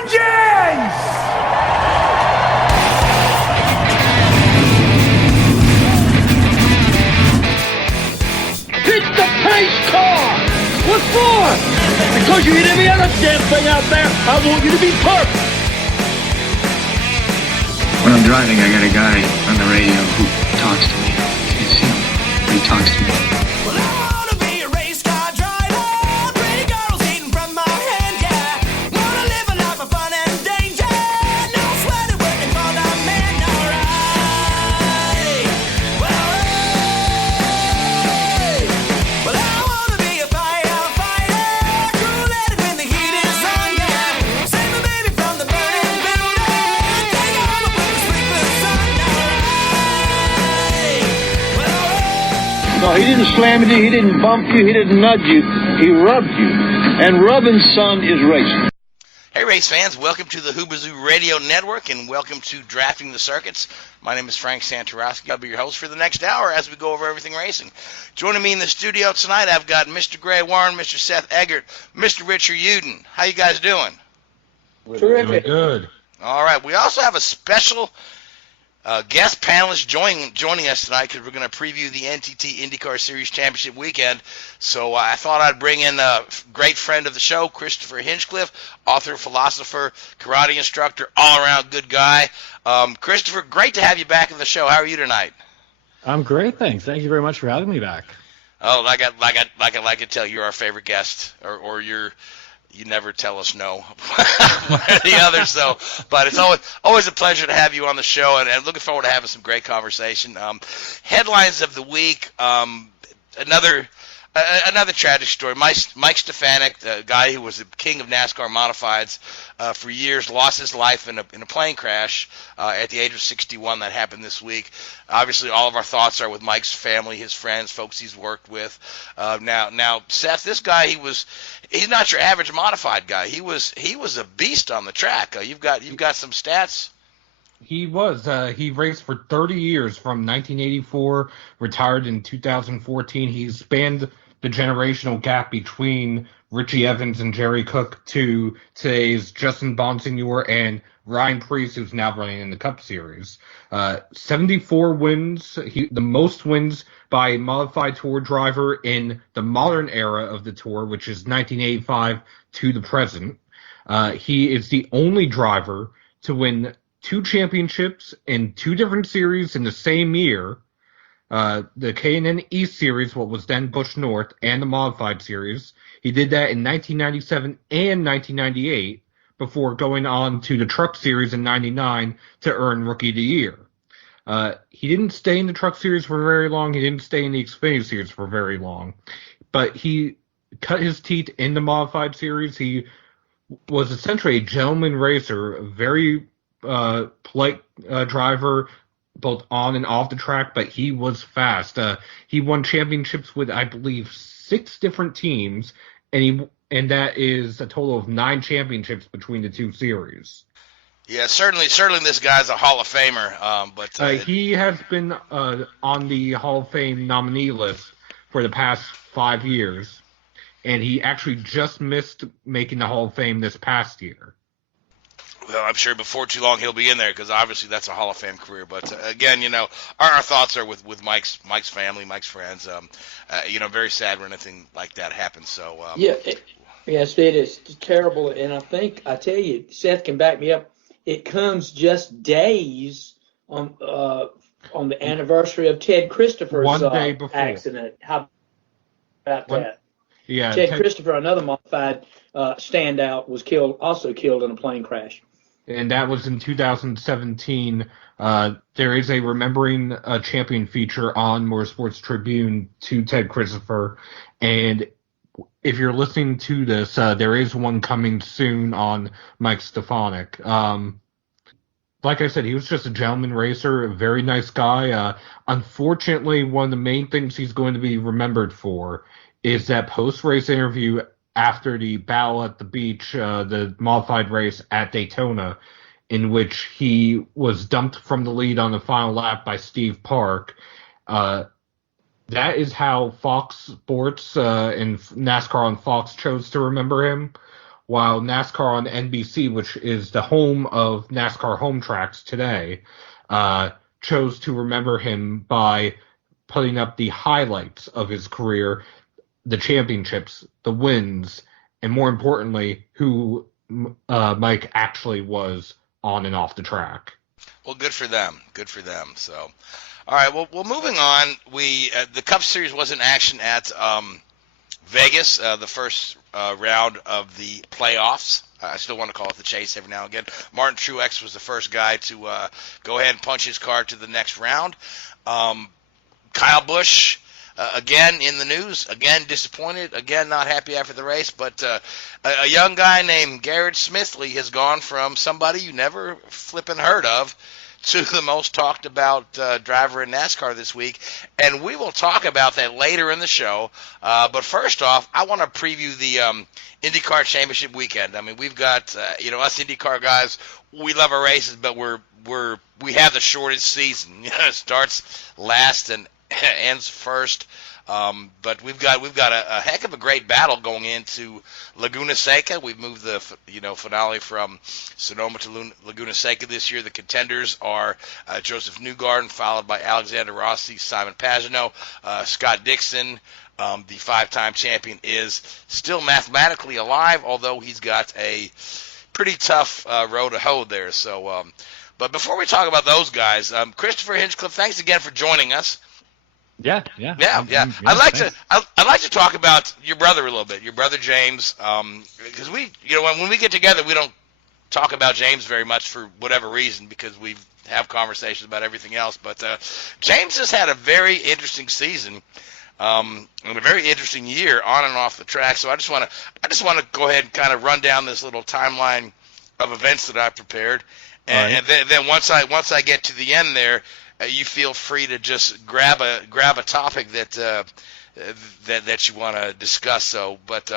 engines! Hit the pace car! What for? Because you hit every other damn thing out there. I want you to be perfect. When I'm driving, I got a guy on the radio who talks to me. You see him, but he talks to me. Well, I wanna be a race car driver. Pretty girls eating from my hand, yeah. Wanna live a life of fun and danger. No sweating working for the man, alright. Well, I wanna be a firefighter. Cool-headed when the heat is on, yeah. Save my baby from the burning building. Take her home and put the sleepless sun, alright. No, he didn't slam you, he didn't bump you, he didn't nudge you, he rubbed you. And rubbing, son, is racing. Hey, race fans, welcome to the Hoobazoo Radio Network, and welcome to Drafting the Circuits. My name is Frank Santoroski. I'll be your host for the next hour as we go over everything racing. Joining me in the studio tonight, I've got Mr. Gray Warren, Mr. Seth Eggert, Mr. Richard Youden. How you guys doing? Terrific. Good. All right, we also have a special guest panelist joining us tonight because we're going to preview the NTT Indycar Series Championship weekend. So I thought I'd bring in a great friend of the show, Christopher Hinchcliffe, author, philosopher, karate instructor, all-around good guy. Christopher, great to have you back in the show. How are you tonight? I'm great, thanks. Thank you very much for having me back. Oh, like I can tell, you're our favorite guest, or you never tell us no, one or the other. So, but it's always a pleasure to have you on the show, and looking forward to having some great conversation. Headlines of the week: another tragic story. Mike Stefanik, the guy who was the king of NASCAR modifieds for years, lost his life in a plane crash at the age of 61. That happened this week. Obviously, all of our thoughts are with Mike's family, his friends, folks he's worked with. Now, Seth, this guy, he's not your average modified guy. He was a beast on the track. You've got some stats. He was. He raced for 30 years from 1984, retired in 2014. He spanned the generational gap between Richie Evans and Jerry Cook to today's Justin Bonsignor and Ryan Preece, who's now running in the Cup Series. 74 wins, the most wins by a modified tour driver in the modern era of the tour, which is 1985 to the present. He is the only driver to win 2 championships in 2 different series in the same year. The K&N East Series, what was then Busch North, and the Modified Series. He did that in 1997 and 1998 before going on to the Truck Series in 99 to earn Rookie of the Year. He didn't stay in the Truck Series for very long. He didn't stay in the Xfinity Series for very long. But he cut his teeth in the Modified Series. He was essentially a gentleman racer, a very polite driver, both on and off the track, but he was fast. He won championships with, I believe, 6 different teams, and that is a total of 9 championships between the 2 series. Yeah, certainly this guy's a Hall of Famer. But he has been on the Hall of Fame nominee list for the past 5 years, and he actually just missed making the Hall of Fame this past year. Well, I'm sure before too long he'll be in there because obviously that's a Hall of Fame career. But again, our thoughts are with Mike's family, Mike's friends. Very sad when anything like that happens. So yes, it is terrible. And I tell you, Seth can back me up. It comes just days on the anniversary of Ted Christopher's one day before accident. How about that? Yeah, Ted Christopher, another modified standout, was also killed in a plane crash. And that was in 2017. There is a Remembering a Champion feature on Motorsports Tribune to Ted Christopher. And if you're listening to this, there is one coming soon on Mike Stefanik. Like I said, he was just a gentleman racer, a very nice guy. Unfortunately, one of the main things he's going to be remembered for is that post-race interview after the battle at the beach, the modified race at Daytona, in which he was dumped from the lead on the final lap by Steve Park. That is how Fox Sports and NASCAR on Fox chose to remember him, while NASCAR on NBC, which is the home of NASCAR home tracks today, chose to remember him by putting up the highlights of his career, the championships, the wins, and more importantly, who Mike actually was on and off the track. Well, good for them. Good for them. So, all right. Well, moving on. The Cup Series was in action at Vegas, the first round of the playoffs. I still want to call it the chase every now and again. Martin Truex was the first guy to go ahead and punch his car to the next round. Kyle Busch, again in the news, again disappointed, again not happy after the race. But a young guy named Garrett Smithley has gone from somebody you never flipping heard of to the most talked about driver in NASCAR this week. And we will talk about that later in the show. But first off, I want to preview the IndyCar Championship weekend. I mean, we've got, us IndyCar guys, we love our races, but we have the shortest season. It starts last and ends first. But we've got a heck of a great battle going into Laguna Seca. We've moved the finale from Sonoma to Laguna Seca this year. The contenders are Joseph Newgarden, followed by Alexander Rossi, Simon Pagenaud, Scott Dixon. The five-time champion is still mathematically alive, although he's got a pretty tough road to hoe there. So, but before we talk about those guys, Christopher Hinchcliffe, thanks again for joining us. Yeah. I'd like to talk about your brother a little bit, your brother James, because when we get together, we don't talk about James very much for whatever reason, because we have conversations about everything else. But James has had a very interesting season and a very interesting year on and off the track. So I just want to go ahead and kind of run down this little timeline of events that I prepared, and then once I get to the end there. You feel free to just grab a topic that you want to discuss. So, but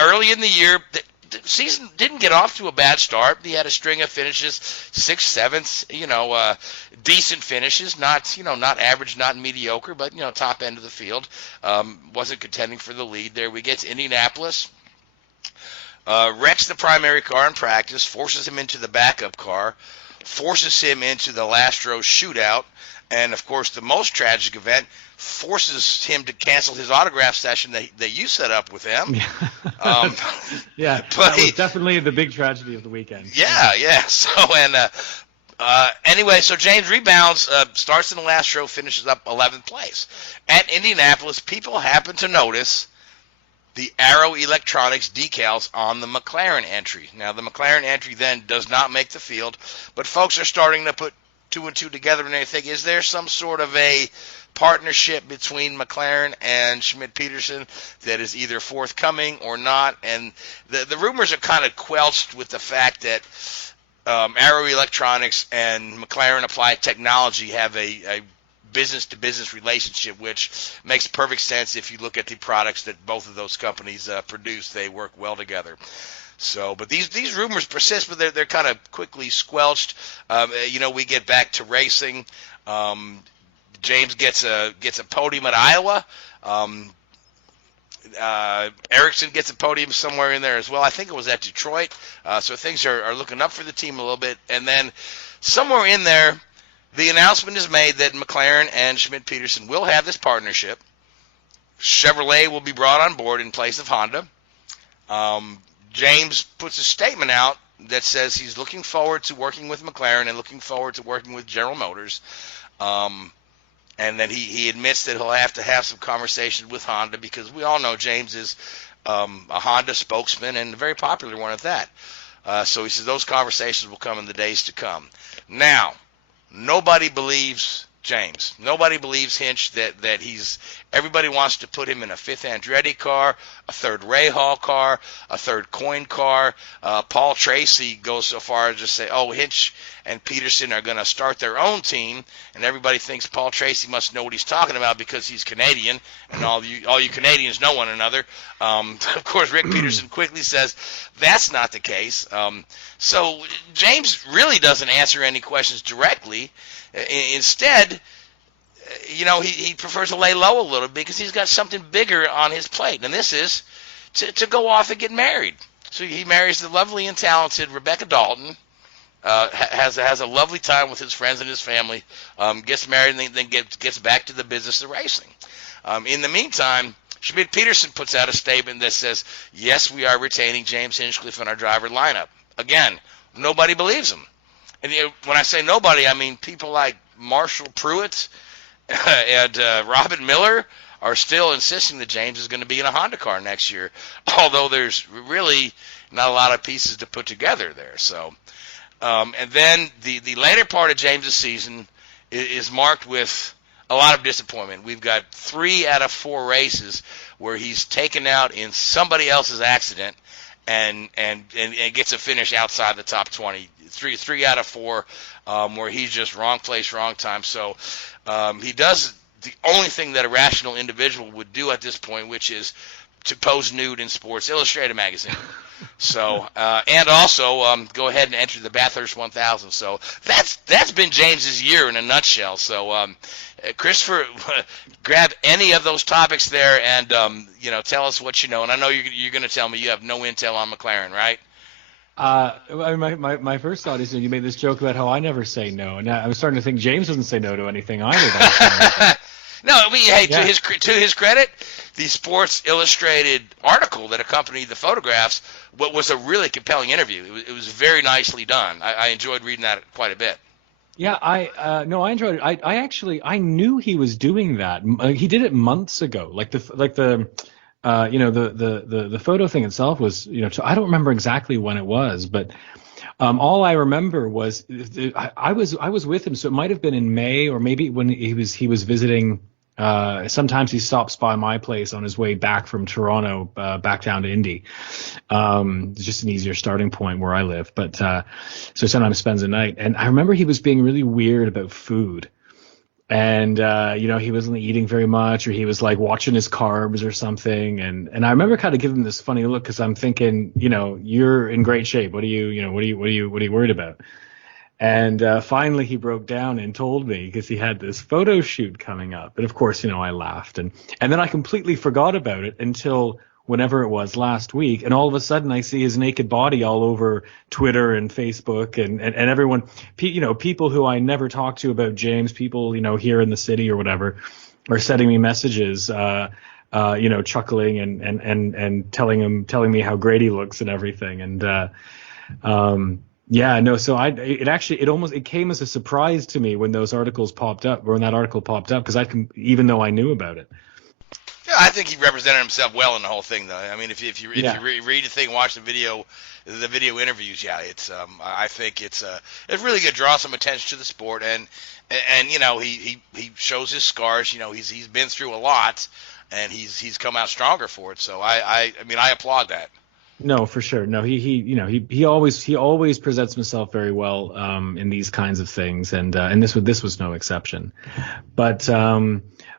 early in the year, the season didn't get off to a bad start. He had a string of finishes, 6th, 7th, decent finishes, not average, not mediocre, but top end of the field. Wasn't contending for the lead there. We get to Indianapolis. Wrecks the primary car in practice, forces him into the backup car. Forces him into the last row shootout, and of course the most tragic event forces him to cancel his autograph session that you set up with him. Yeah, that was definitely the big tragedy of the weekend. Yeah. So anyway, so James rebounds, starts in the last row, finishes up 11th place. At Indianapolis, people happen to notice the Arrow Electronics decals on the McLaren entry. Now, the McLaren entry then does not make the field, but folks are starting to put two and two together, and they think, is there some sort of a partnership between McLaren and Schmidt-Peterson that is either forthcoming or not? And the rumors are kind of quelched with the fact that Arrow Electronics and McLaren Applied Technology have a business-to-business relationship, which makes perfect sense if you look at the products that both of those companies produce. They work well together. So, but these rumors persist, but they're kind of quickly squelched. We get back to racing. James gets a podium at Iowa. Ericsson gets a podium somewhere in there as well. I think it was at Detroit. So things are looking up for the team a little bit. And then somewhere in there, the announcement is made that McLaren and Schmidt-Peterson will have this partnership. Chevrolet will be brought on board in place of Honda. James puts a statement out that says he's looking forward to working with McLaren and looking forward to working with General Motors. And then he admits that he'll have to have some conversations with Honda, because we all know James is a Honda spokesman, and a very popular one at that. So he says those conversations will come in the days to come. Now, nobody believes James. Nobody believes Hinch that he's – everybody wants to put him in a fifth Andretti car, a third Ray Hall car, a third Coyne car. Paul Tracy goes so far as to say, Hinch and Peterson are going to start their own team, and everybody thinks Paul Tracy must know what he's talking about because he's Canadian, and all you Canadians know one another. Of course, Rick Peterson quickly says that's not the case. So James really doesn't answer any questions directly. Instead, he prefers to lay low a little because he's got something bigger on his plate, and this is to go off and get married. So he marries the lovely and talented Rebecca Dalton. Has a lovely time with his friends and his family. Gets married and then gets back to the business of racing. In the meantime, Schmidt-Peterson puts out a statement that says, yes, we are retaining James Hinchcliffe in our driver lineup. Again, nobody believes him. And when I say nobody, I mean people like Marshall Pruitt and Robin Miller are still insisting that James is going to be in a Honda car next year, although there's really not a lot of pieces to put together there. So, and then the later part of James's season is marked with a lot of disappointment. We've got 3 out of 4 races where he's taken out in somebody else's accident and gets a finish outside the top 20. 3 out of 4 where he's just wrong place, wrong time. So he does the only thing that a rational individual would do at this point, which is to pose nude in Sports Illustrated magazine. So and also go ahead and enter the Bathurst 1000. So that's been James's year in a nutshell. So Christopher, grab any of those topics there and tell us what you know. And I know you're going to tell me you have no intel on McLaren, right? My first thought is you made this joke about how I never say no, and I was starting to think James doesn't say no to anything either. No, I mean, hey, to his credit, the Sports Illustrated article that accompanied the photographs was a really compelling interview. It was very nicely done. I enjoyed reading that quite a bit. Yeah, I enjoyed it. I knew he was doing that. He did it months ago. The photo thing itself was, I don't remember exactly when it was, but all I remember was I was with him, so it might have been in May or maybe when he was visiting. Sometimes he stops by my place on his way back from Toronto, back down to Indy. It's just an easier starting point where I live, but so sometimes spends the night. And I remember he was being really weird about food. And, he wasn't eating very much, or he was like watching his carbs or something. And I remember kind of giving him this funny look because I'm thinking, you're in great shape. What are you worried about? And finally he broke down and told me because he had this photo shoot coming up. And of course, I laughed. And then I completely forgot about it until whenever it was last week. And all of a sudden I see his naked body all over Twitter and Facebook and everyone, people who I never talked to about James, people, here in the city or whatever, are sending me messages, chuckling and telling me how great he looks and everything. And, so it came as a surprise to me when those articles popped up, or when that article popped up, because even though I knew about it. Yeah, I think he represented himself well in the whole thing, though. I mean, if you read the thing, watch the video interviews, it's I think it's really good to draw some attention to the sport, and he shows his scars. He's been through a lot, and he's come out stronger for it. So I applaud that. No, for sure. No, he always presents himself very well in these kinds of things, and this was no exception.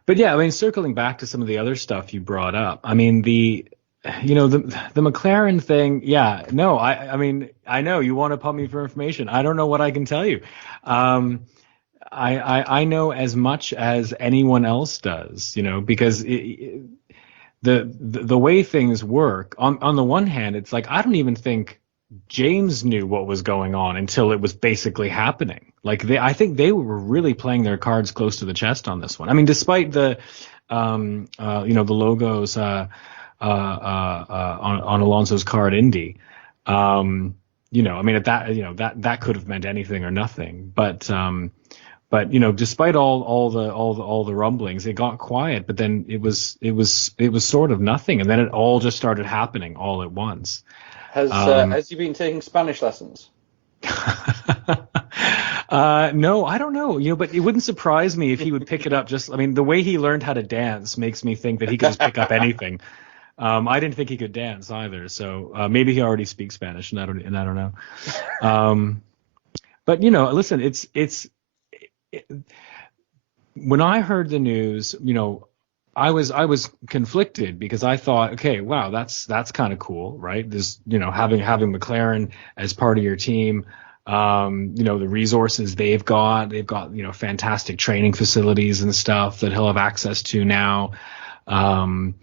But yeah, circling back to some of the other stuff you brought up, the McLaren thing. Yeah, no, I know you want to pump me for information. I don't know what I can tell you. I know as much as anyone else does, because the way things work, on the one hand, it's like I don't even think James knew what was going on until it was basically happening. I think they were really playing their cards close to the chest on this one. Despite the the logos on Alonso's car at Indy, that could have meant anything or nothing. But despite all the rumblings, it got quiet. But then it was sort of nothing, and then it all just started happening all at once. Has he been taking Spanish lessons? No, I don't know. But it wouldn't surprise me if he would pick it up. The way he learned how to dance makes me think that he could just pick up anything. I didn't think he could dance either, so maybe he already speaks Spanish, and I don't know. But listen, it's when I heard the news, I was conflicted because I thought, okay, wow, that's kind of cool, right? This, having McLaren as part of your team, the resources they've got fantastic training facilities and stuff that he'll have access to now. But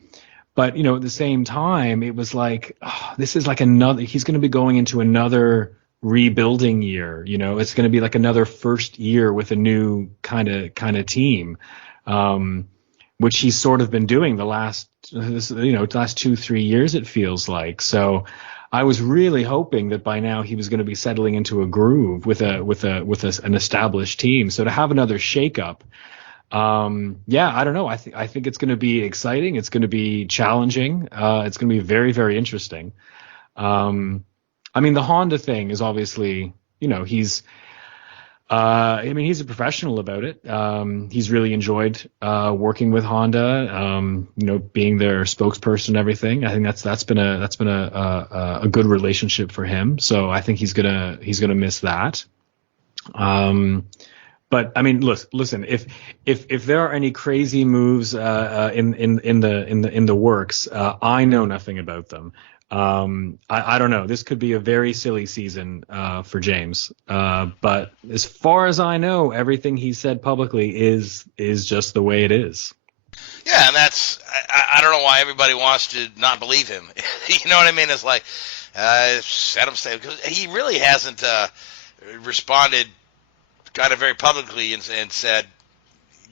But, at the same time, it was like, this is like he's going to be going into another rebuilding year. It's going to be like another first year with a new kind of team, which he's sort of been doing the last 2-3 years, it feels like. So I was really hoping that by now he was going to be settling into a groove with an established team. So to have another shakeup, I don't know. I think it's going to be exciting. It's going to be challenging. It's going to be very, very interesting. The Honda thing is obviously, he's a professional about it. He's really enjoyed working with Honda, being their spokesperson and everything. I think that's been a good relationship for him. So I think he's gonna miss that. But listen, if there are any crazy moves in the works, I know nothing about them. I don't know. This could be a very silly season for James. But as far as I know, everything he said publicly is just the way it is. Yeah, and I don't know why everybody wants to not believe him. You know what I mean? It's like set him stay, because he really hasn't responded kind of very publicly and said,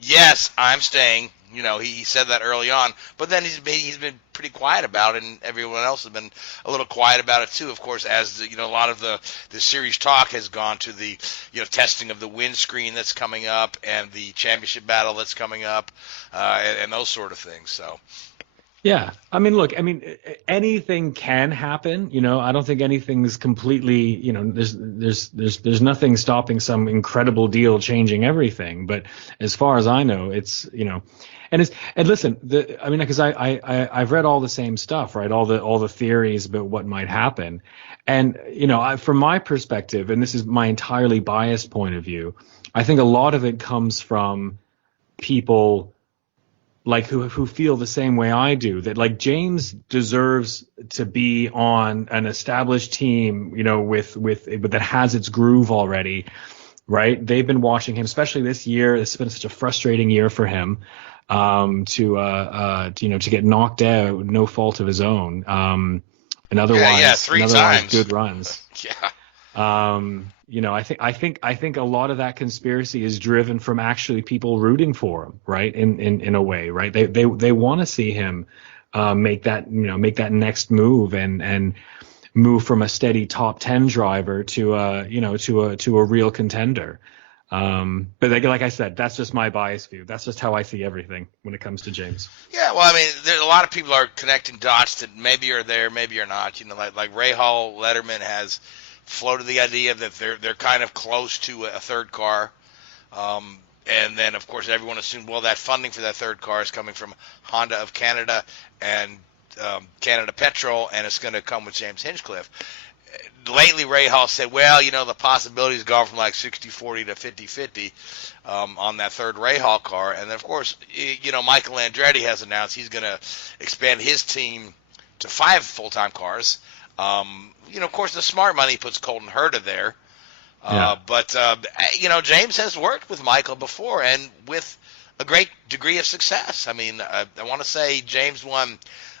yes, I'm staying. He said that early on, but then he's been pretty quiet about it, and everyone else has been a little quiet about it too. Of course, as a lot of the series talk has gone to the testing of the windscreen that's coming up and the championship battle that's coming up, and those sort of things. So. Yeah, look, anything can happen. I don't think anything's completely, there's nothing stopping some incredible deal changing everything. But as far as I know, it's, and listen, because I've read all the same stuff, right? All the theories about what might happen, and from my perspective, and this is my entirely biased point of view, I think a lot of it comes from people like who feel the same way I do, that like James deserves to be on an established team, with that has its groove already, right? They've been watching him, especially this year. It's been such a frustrating year for him, to get knocked out, no fault of his own, and otherwise, three times good runs. Yeah. I think a lot of that conspiracy is driven from actually people rooting for him, right? In a way, right? They want to see him make that next move and move from a steady top 10 driver to a real contender. But like I said, that's just my biased view. That's just how I see everything when it comes to James. Yeah, well, there's a lot of people are connecting dots that maybe you're there, maybe you're not. Like Ray Hall Letterman has floated the idea that they're kind of close to a third car, and then of course everyone assumed, well, that funding for that third car is coming from Honda of Canada and Canada Petrol, and it's going to come with James Hinchcliffe. Lately, Ray Hall said, well, the possibility's gone from like 60-40 to 50-50 on that third Ray Hall car, and then of course, Michael Andretti has announced he's going to expand his team to 5 full-time cars. Of course, the smart money puts Colton Herta there. But James has worked with Michael before and with a great degree of success. I want to say James won,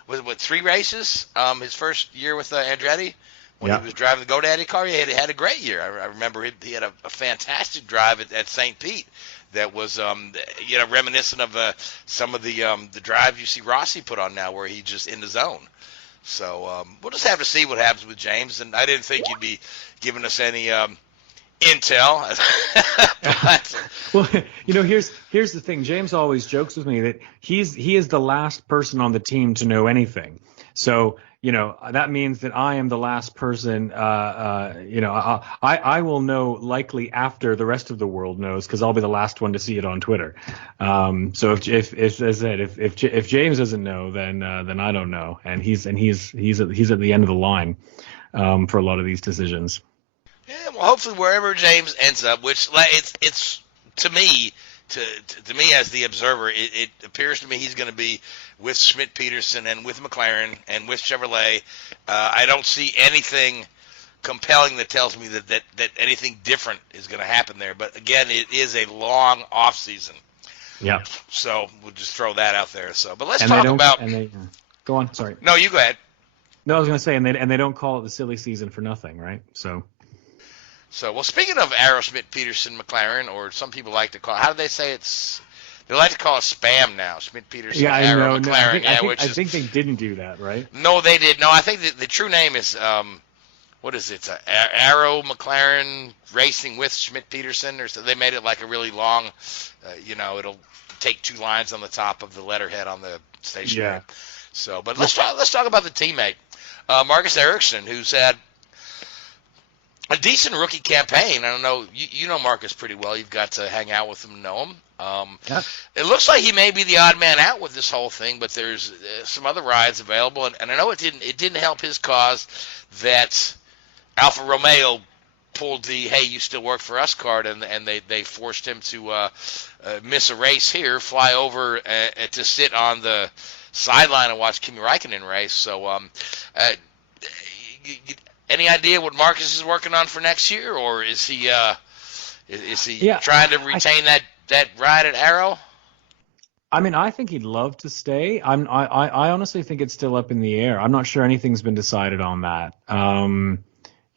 3 races his first year with Andretti when he was driving the GoDaddy car. He had a great year. I remember he had a fantastic drive at St. Pete that was reminiscent of some of the drives you see Rossi put on now, where he's just in the zone. So we'll just have to see what happens with James. And I didn't think you'd be giving us any intel. Well, here's the thing. James always jokes with me that he is the last person on the team to know anything. So that means that I am the last person. I will know likely after the rest of the world knows, because I'll be the last one to see it on Twitter. So if James doesn't know, then I don't know, and he's at the end of the line for a lot of these decisions. Yeah, well, hopefully wherever James ends up, which it's to me as the observer, it appears to me he's going to be with Schmidt-Peterson and with McLaren and with Chevrolet. I don't see anything compelling that tells me that anything different is going to happen there. But again, it is a long off season. Yeah. So we'll just throw that out there. So, but let's talk about. Go on. Sorry. No, you go ahead. No, I was going to say, and they don't call it the silly season for nothing, right? So, well, speaking of Aerosmith Peterson McLaren, or some people like to call, how do they say it's? They like to call it spam now. Schmidt Peterson, yeah, I Arrow know. McLaren. I think they didn't do that, right? No, they did. No, I think the true name is what is it? It's Arrow McLaren Racing with Schmidt Peterson, or so they made it like a really long. It'll take 2 lines on the top of the letterhead on the station. Yeah. So, but let's talk about the teammate, Marcus Ericsson, who's had a decent rookie campaign. I don't know, you know Marcus pretty well. You've got to hang out with him and know him. Yeah. It looks like he may be the odd man out with this whole thing, but there's some other rides available, and I know it didn't help his cause that Alfa Romeo pulled the "Hey, you still work for us" card, and they forced him to miss a race here, fly over to sit on the sideline and watch Kimi Räikkönen race. So, any idea what Marcus is working on for next year, or is he trying to retain that ride at Arrow? I mean, I think he'd love to stay. I honestly think it's still up in the air. I'm not sure anything's been decided on that.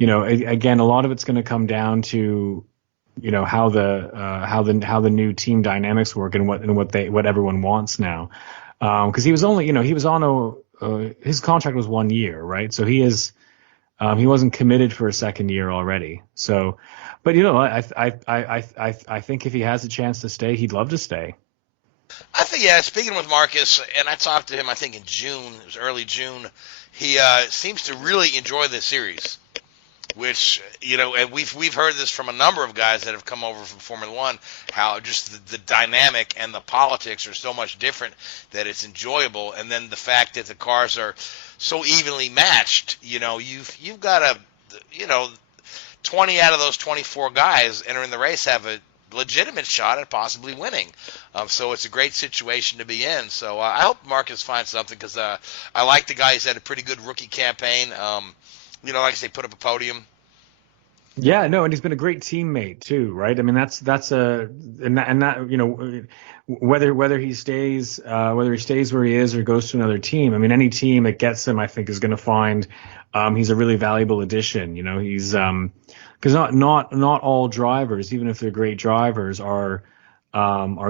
Again, a lot of it's going to come down to, how the new team dynamics work and what everyone wants now. Because he was only, he was on his contract was 1 year, right? So he wasn't committed for a second year already. So, but I think if he has a chance to stay, he'd love to stay. I think, speaking with Marcus, and I talked to him, I think in June, it was early June, he seems to really enjoy this series, which, and we've heard this from a number of guys that have come over from Formula One, how just the dynamic and the politics are so much different that it's enjoyable. And then the fact that the cars are so evenly matched, you've got 20 out of those 24 guys entering the race have a legitimate shot at possibly winning. So it's a great situation to be in. So I hope Marcus finds something, because I like the guy. He's had a pretty good rookie campaign. Like I say, put up a podium. Yeah, no, and he's been a great teammate too, right? I mean, whether he stays where he is or goes to another team. I mean, any team that gets him, I think, is going to find he's a really valuable addition. He's because not all drivers, even if they're great drivers, are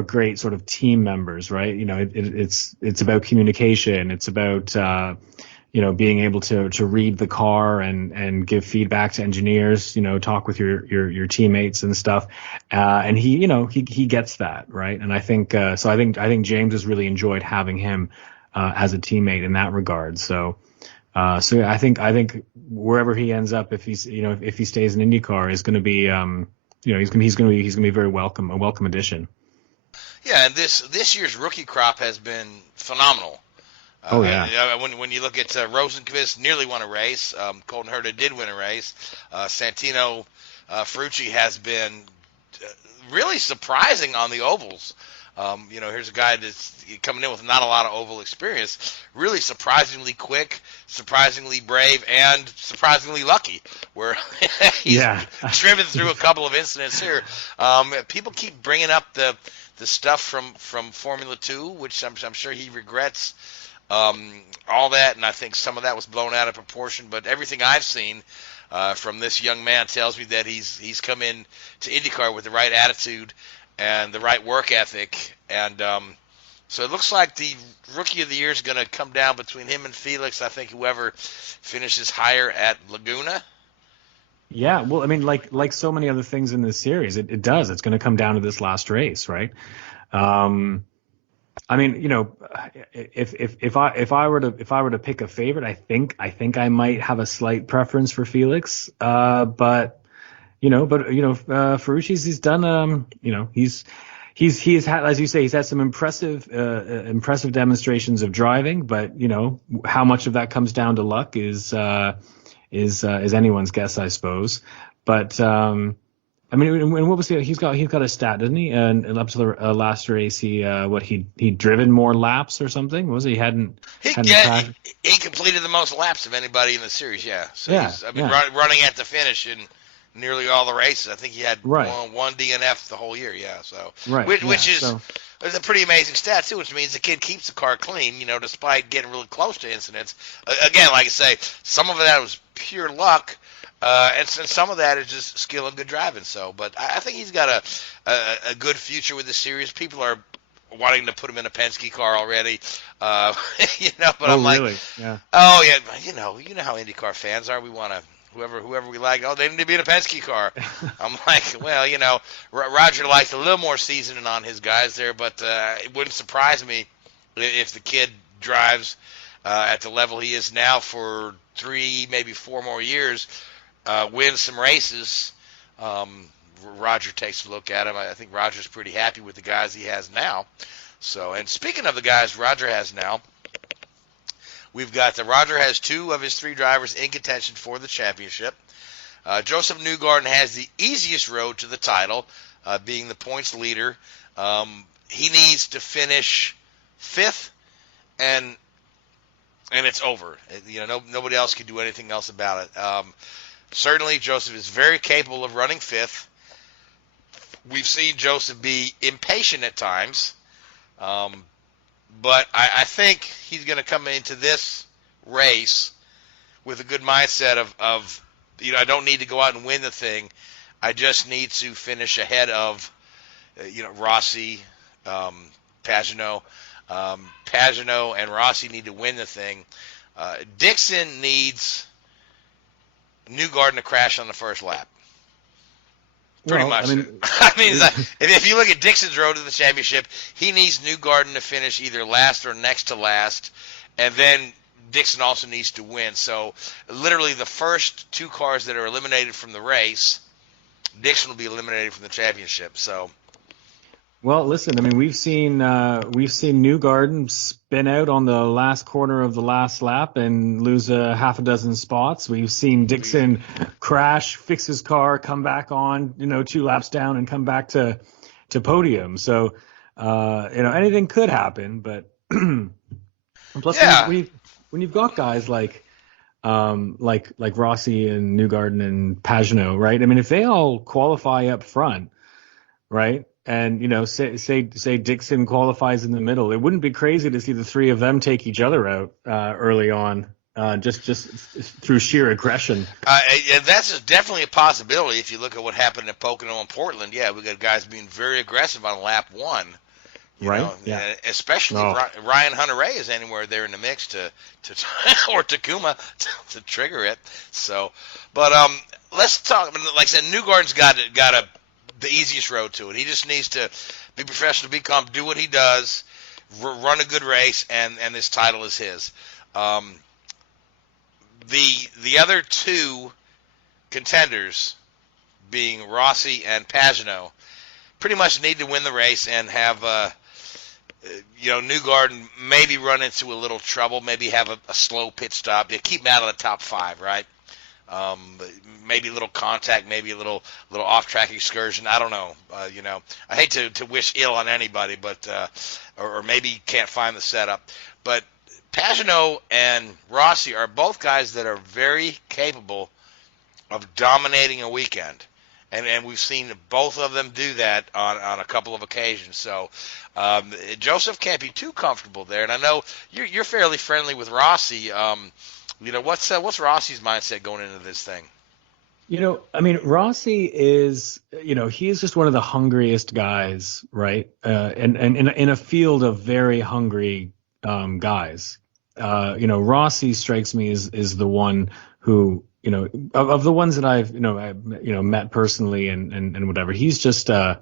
great sort of team members, right? It's about communication. It's about being able to read the car and give feedback to engineers, talk with your teammates and stuff. And he gets that, right? And I think so. I think James has really enjoyed having him as a teammate in that regard. So I think wherever he ends up, if he stays in IndyCar, is going to be he's going to be a welcome addition. Yeah, and this year's rookie crop has been phenomenal. Oh yeah. When you look at Rosenqvist nearly won a race, Colton Herta did win a race. Santino Ferrucci has been really surprising on the ovals. Here's a guy that's coming in with not a lot of oval experience, really surprisingly quick, surprisingly brave, and surprisingly lucky, where he's driven through a couple of incidents here. People keep bringing up the stuff from Formula 2, which I'm sure he regrets. All that, and I think some of that was blown out of proportion, but everything I've seen from this young man tells me that he's come in to IndyCar with the right attitude and the right work ethic, and so it looks like the Rookie of the Year is going to come down between him and Felix. I think whoever finishes higher at Laguna. Yeah, well, I mean, like so many other things in this series, it does. It's going to come down to this last race, right? I mean, if I were to pick a favorite, I think I might have a slight preference for Felix. But Ferrucci's he's done. He's had, as you say, he's had some impressive demonstrations of driving. But how much of that comes down to luck is anyone's guess, I suppose. But I mean, and what was he's got a stat, doesn't he? And up to the last race, he'd driven more laps or something. Was he hadn't he completed the most laps of anybody in the series. Yeah. So he's running at the finish in nearly all the races. I think he had one DNF the whole year. Yeah. So which is It's a pretty amazing stat, too, which means the kid keeps the car clean, despite getting really close to incidents. Again, like I say, some of that was pure luck, and some of that is just skill and good driving. So, but I think he's got a good future with the series. People are wanting to put him in a Penske car already, but I'm really? like, Yeah. oh, yeah, you know how IndyCar fans are. We want to. Whoever we like, they need to be in a Penske car. I'm like, well, Roger likes a little more seasoning on his guys there, but it wouldn't surprise me if the kid drives at the level he is now for 3, maybe 4 more years, wins some races. Roger takes a look at him. I think Roger's pretty happy with the guys he has now. So, and speaking of the guys Roger has now, we've got Roger has 2 of his 3 drivers in contention for the championship. Joseph Newgarden has the easiest road to the title, being the points leader. He needs to finish 5th, and it's over. Nobody else can do anything else about it. Certainly, Joseph is very capable of running 5th. We've seen Joseph be impatient at times. But I think he's going to come into this race with a good mindset of I don't need to go out and win the thing. I just need to finish ahead of, Rossi, Pagenaud. Pagenaud and Rossi need to win the thing. Dixon needs Newgarden to crash on the first lap. Pretty much. If you look at Dixon's road to the championship, he needs Newgarden to finish either last or next to last, and then Dixon also needs to win. So, literally, the first 2 cars that are eliminated from the race, Dixon will be eliminated from the championship. So, well, listen, we've seen Newgarden spin out on the last corner of the last lap and lose a half a dozen spots. We've seen Dixon crash, fix his car, come back on, 2 laps down and come back to podium. So, anything could happen, but plus when you've got guys like Rossi and Newgarden and Pagenaud, right? if they all qualify up front, right? And say Dixon qualifies in the middle, it wouldn't be crazy to see the 3 of them take each other out early on, just through sheer aggression. That's definitely a possibility if you look at what happened in Pocono and Portland. Yeah, we got guys being very aggressive on lap 1. Right. Yeah. Especially if Ryan Hunter-Reay is anywhere there in the mix to or Takuma to trigger it. So, but let's talk. Like I said, Newgarden's got the easiest road to it. He just needs to be professional, be calm, do what he does, run a good race, and this title is his. The other 2 contenders, being Rossi and Pagenaud, pretty much need to win the race and have Newgarden maybe run into a little trouble, maybe have a slow pit stop. They keep him out of the top 5, right? Maybe a little contact, maybe a little off-track excursion. I don't know. I hate to wish ill on anybody, but or maybe can't find the setup. But Pagenaud and Rossi are both guys that are very capable of dominating a weekend, and we've seen both of them do that on a couple of occasions. So Joseph can't be too comfortable there. And I know you're fairly friendly with Rossi. What's Rossi's mindset going into this thing? Rossi is, he is just one of the hungriest guys, right? And in a field of very hungry guys. Rossi strikes me as the one who, of the ones that I've, met personally and whatever, he's just, the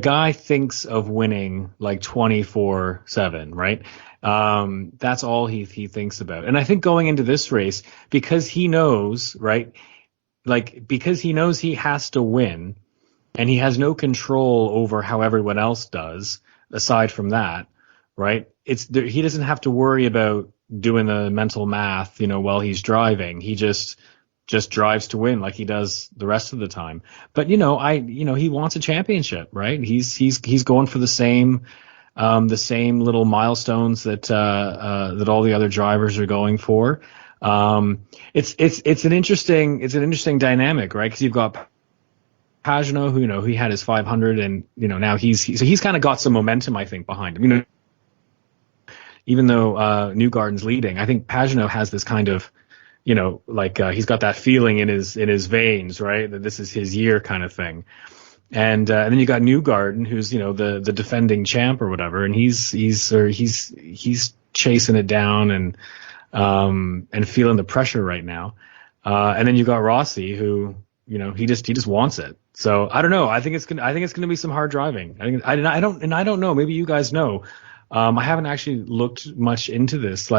guy thinks of winning like 24/7, right? That's all he thinks about. And I think going into this race, because he knows, right, because he knows he has to win and he has no control over how everyone else does, aside from that, right? He doesn't have to worry about doing the mental math, while he's driving. He just drives to win like he does the rest of the time. But, he wants a championship, right? He's going for the same little milestones that all the other drivers are going for. It's an interesting dynamic, right? Because you've got Pagano, who he had his 500, and now he's kind of got some momentum, I think, behind him. Even though Newgarden's leading, I think Pagano has this kind of, he's got that feeling in his veins, right? That this is his year kind of thing. And then you got Newgarden, who's the defending champ or whatever, and he's chasing it down and feeling the pressure right now. And then you got Rossi, who he just wants it. So I don't know. I think it's gonna be some hard driving. I don't know. Maybe you guys know. I haven't actually looked much into this,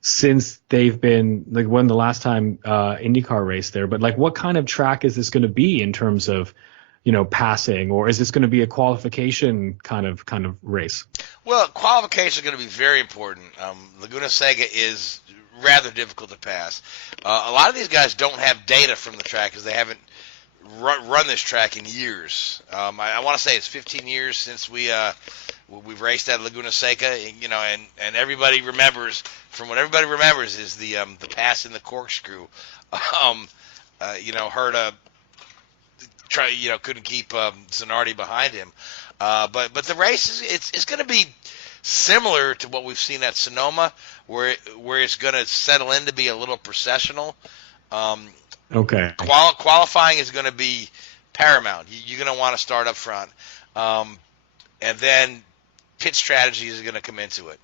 since they've been when the last time IndyCar raced there. But what kind of track is this going to be in terms of passing, or is this going to be a qualification kind of race? Well, qualification is going to be very important. Laguna Seca is rather difficult to pass. A lot of these guys don't have data from the track because they haven't run this track in years. I want to say it's 15 years since we've raced at Laguna Seca, and everybody remembers. From what everybody remembers is the pass in the corkscrew. Herta couldn't keep Zanardi behind him. But the race it's going to be similar to what we've seen at Sonoma, where it's going to settle in to be a little processional. Okay. Qualifying is going to be paramount. You're going to want to start up front, and then pit strategy is going to come into it.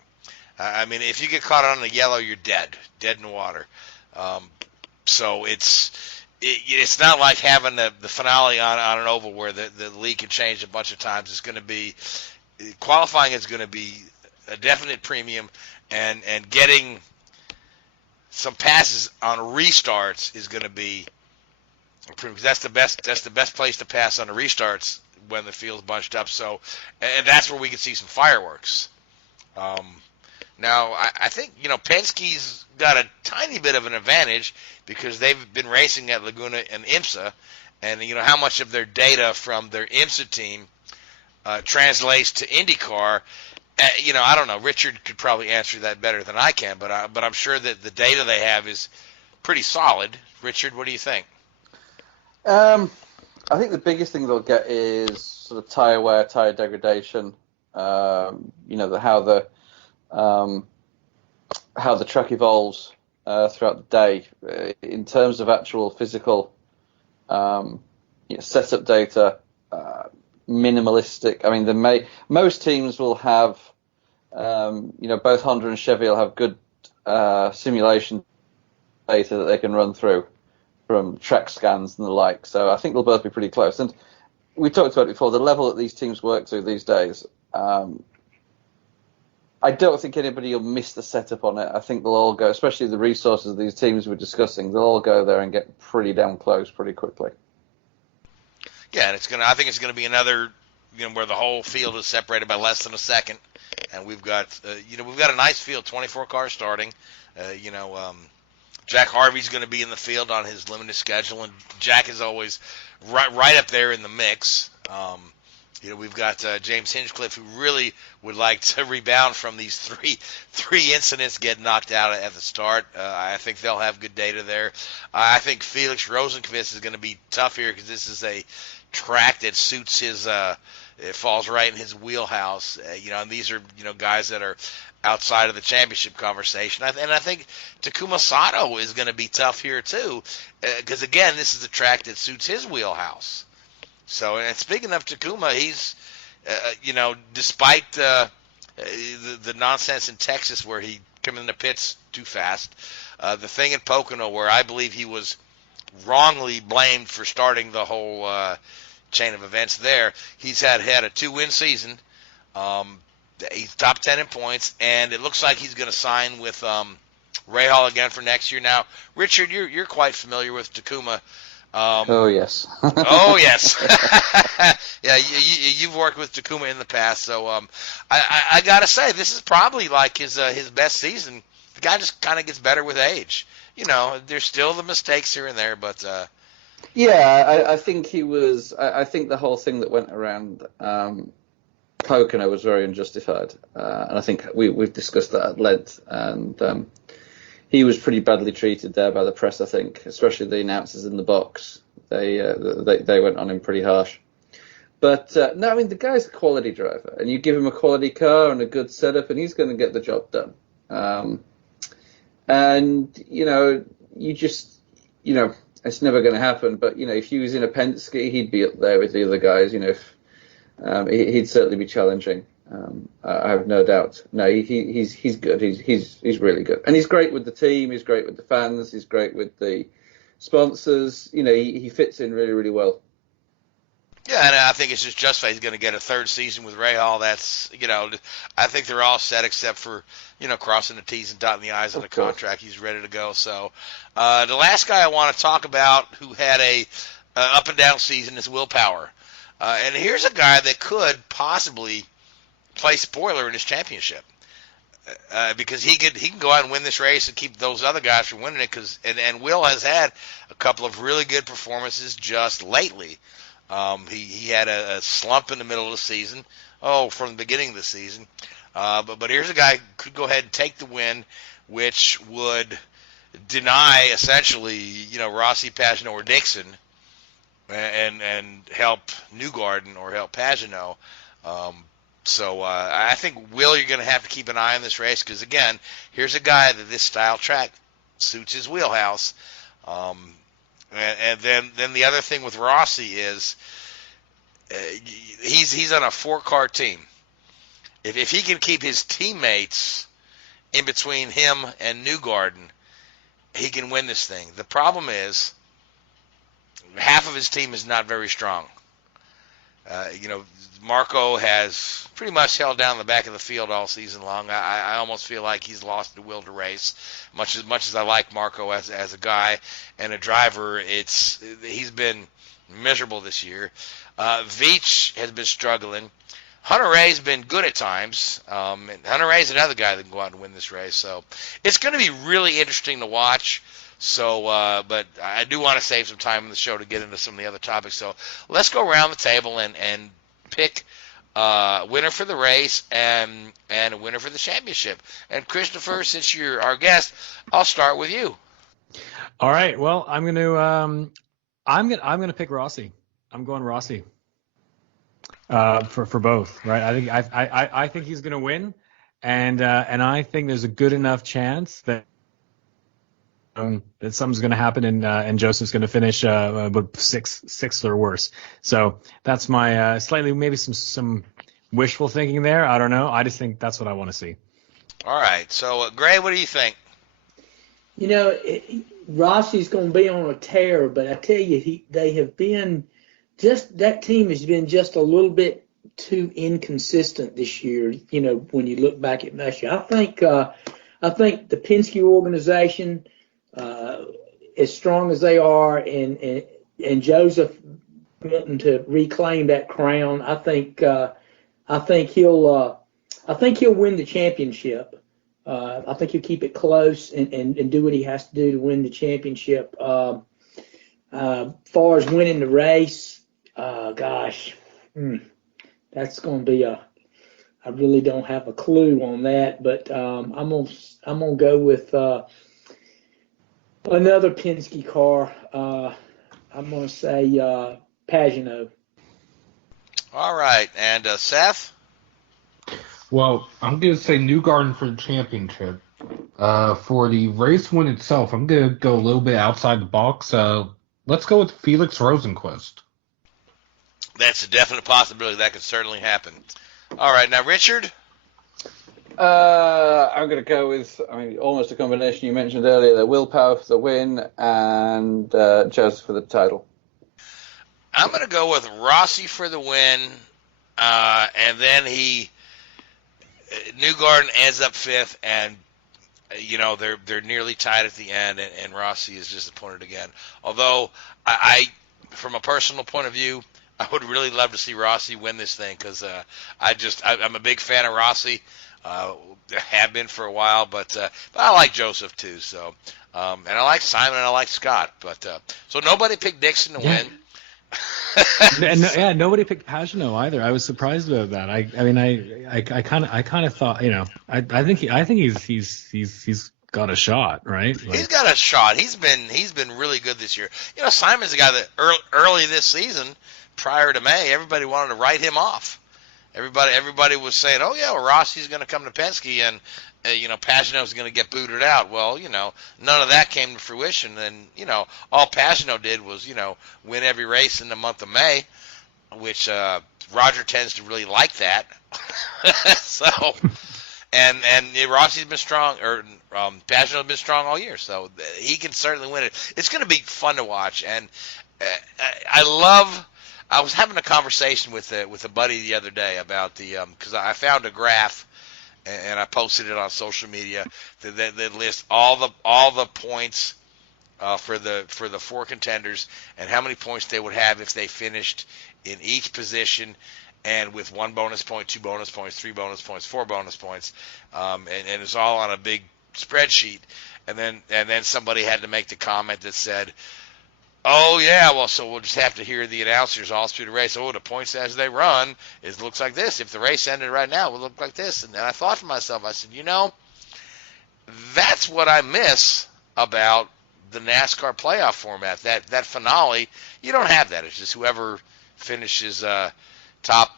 If you get caught on the yellow, you're dead in the water. So it's not like having the finale on an oval where the lead can change a bunch of times. It's going to be qualifying is going to be a definite premium, and getting some passes on restarts is going to be a premium, because that's the best place to pass on the restarts when the field's bunched up. So, and that's where we can see some fireworks. Now, I think, Penske's got a tiny bit of an advantage because they've been racing at Laguna and IMSA, and, how much of their data from their IMSA team translates to IndyCar. I don't know. Richard could probably answer that better than I can, but I'm sure that the data they have is pretty solid. Richard, what do you think? I think the biggest thing they'll get is sort of tire wear, tire degradation. How the track evolves throughout the day in terms of actual physical setup data. Minimalistic. Most teams will have, both Honda and Chevy will have good simulation data that they can run through from track scans and the like. So I think they'll both be pretty close. And we talked about it before, the level that these teams work through these days. I don't think anybody will miss the setup on it. I think they'll all go, especially the resources of these teams we're discussing, they'll all go there and get pretty damn close pretty quickly. Yeah, and I think it's going to be another, where the whole field is separated by less than a second, and we've got a nice field, 24 cars starting. Jack Harvey's going to be in the field on his limited schedule, and Jack is always right up there in the mix. We've got James Hinchcliffe, who really would like to rebound from these three incidents, get knocked out at the start. I think they'll have good data there. I think Felix Rosenqvist is going to be tough here because this is a track that suits his it falls right in his wheelhouse. And these are guys that are outside of the championship conversation. And I think Takuma Sato is going to be tough here too, because again, this is a track that suits his wheelhouse. So, and speaking of Takuma, he's, despite the nonsense in Texas where he came in the pits too fast, the thing in Pocono where I believe he was wrongly blamed for starting the whole chain of events there, he's had a 2-win season. He's top 10 in points, and it looks like he's going to sign with Ray Hall again for next year. Now, Richard, you're quite familiar with Takuma. Oh yes. Oh yes. Yeah, you've worked with Takuma in the past, so I gotta say this is probably like his best season. The guy just kind of gets better with age. There's still the mistakes here and there, but yeah, I think he was. I think the whole thing that went around Pocono was very unjustified, and I think we've discussed that at length. And he was pretty badly treated there by the press, I think, especially the announcers in the box. they went on him pretty harsh. But no, I mean, the guy's a quality driver, and you give him a quality car and a good setup, and he's going to get the job done. And you just, it's never going to happen. But if he was in a Penske, he'd be up there with the other guys. He'd certainly be challenging. I have no doubt. No, he's good. He's really good, and he's great with the team. He's great with the fans. He's great with the sponsors. He fits in really, really well. Yeah, and I think it's just justified. He's going to get a third season with Rahal. That's, I think they're all set except for, crossing the T's and dotting the I's on the contract. He's ready to go. So the last guy I want to talk about who had a up and down season is Will Power. And here's a guy that could possibly play spoiler in his championship. Because he can go out and win this race and keep those other guys from winning it. And Will has had a couple of really good performances just lately. He had a slump in the middle of the season. From the beginning of the season. But here's a guy who could go ahead and take the win, which would deny essentially, Rossi, Pagenaud, or Dixon, and help Newgarden or help Pagenaud. So I think, Will, you're going to have to keep an eye on this race because, again, here's a guy that this style track suits his wheelhouse. And then the other thing with Rossi is he's on a 4-car team. If he can keep his teammates in between him and Newgarden, he can win this thing. The problem is half of his team is not very strong. Marco has pretty much held down the back of the field all season long. I almost feel like he's lost the will to race. Much as I like Marco as a guy and a driver, he's been miserable this year. Veach has been struggling. Hunter Ray's been good at times. And Hunter Ray's another guy that can go out and win this race. So it's going to be really interesting to watch. So, but I do want to save some time in the show to get into some of the other topics. So let's go around the table and pick winner for the race and a winner for the championship. And Christopher, since you're our guest, I'll start with you. All right. Well, I'm gonna pick Rossi. I'm going Rossi. For both, right? I think he's gonna win, and I think there's a good enough chance that something's going to happen and Joseph's going to finish sixth or worse. So that's my slightly maybe some wishful thinking there. I don't know. I just think that's what I want to see. All right. So Gray, what do you think? Rossi's going to be on a tear, but I tell you, they have been that team has been just a little bit too inconsistent this year. When you look back at last year, I think the Penske organization. As strong as they are, and Joseph wanting to reclaim that crown, I think he'll win the championship. I think he'll keep it close and do what he has to do to win the championship. Far as winning the race, that's going to be I really don't have a clue on that, but I'm gonna go with. Another Penske car, I'm going to say Pagenaud. All right. And Seth? Well, I'm going to say Newgarden for the championship. For the race win itself, I'm going to go a little bit outside the box. Let's go with Felix Rosenqvist. That's a definite possibility. That could certainly happen. All right. Now, Richard? I'm going to go with, almost a combination you mentioned earlier, the Will Power for the win and Joseph for the title. I'm going to go with Rossi for the win, and then Newgarden ends up fifth, and they're nearly tied at the end, and Rossi is disappointed again. Although I from a personal point of view, I would really love to see Rossi win this thing because I'm a big fan of Rossi. Have been for a while, but I like Joseph too. So, and I like Simon and I like Scott. But so nobody picked Dixon to win. And nobody picked Pagenaud either. I was surprised about that. I kind of thought, I think he's got a shot, right? He's got a shot. He's been really good this year. You know, Simon's a guy that early this season, prior to May, everybody wanted to write him off. Everybody was saying, "Oh yeah, well, Rossi's going to come to Penske, and Pagenaud's going to get booted out." Well, none of that came to fruition, and all Pagenaud did was win every race in the month of May, which Roger tends to really like that. So, and Rossi's been strong, or Pagenaud's been strong all year, so he can certainly win it. It's going to be fun to watch, and I was having a conversation with a buddy the other day about because I found a graph and I posted it on social media that lists all the points for the four contenders and how many points they would have if they finished in each position, and with 1 bonus point, 2 bonus points, 3 bonus points, 4 bonus points, and it's all on a big spreadsheet. And then somebody had to make the comment that said, "Oh yeah, well, so we'll just have to hear the announcers all through the race. Oh, the points as they run looks like this. If the race ended right now, it would look like this." And I thought to myself, I said, that's what I miss about the NASCAR playoff format. That finale, you don't have that. It's just whoever finishes top,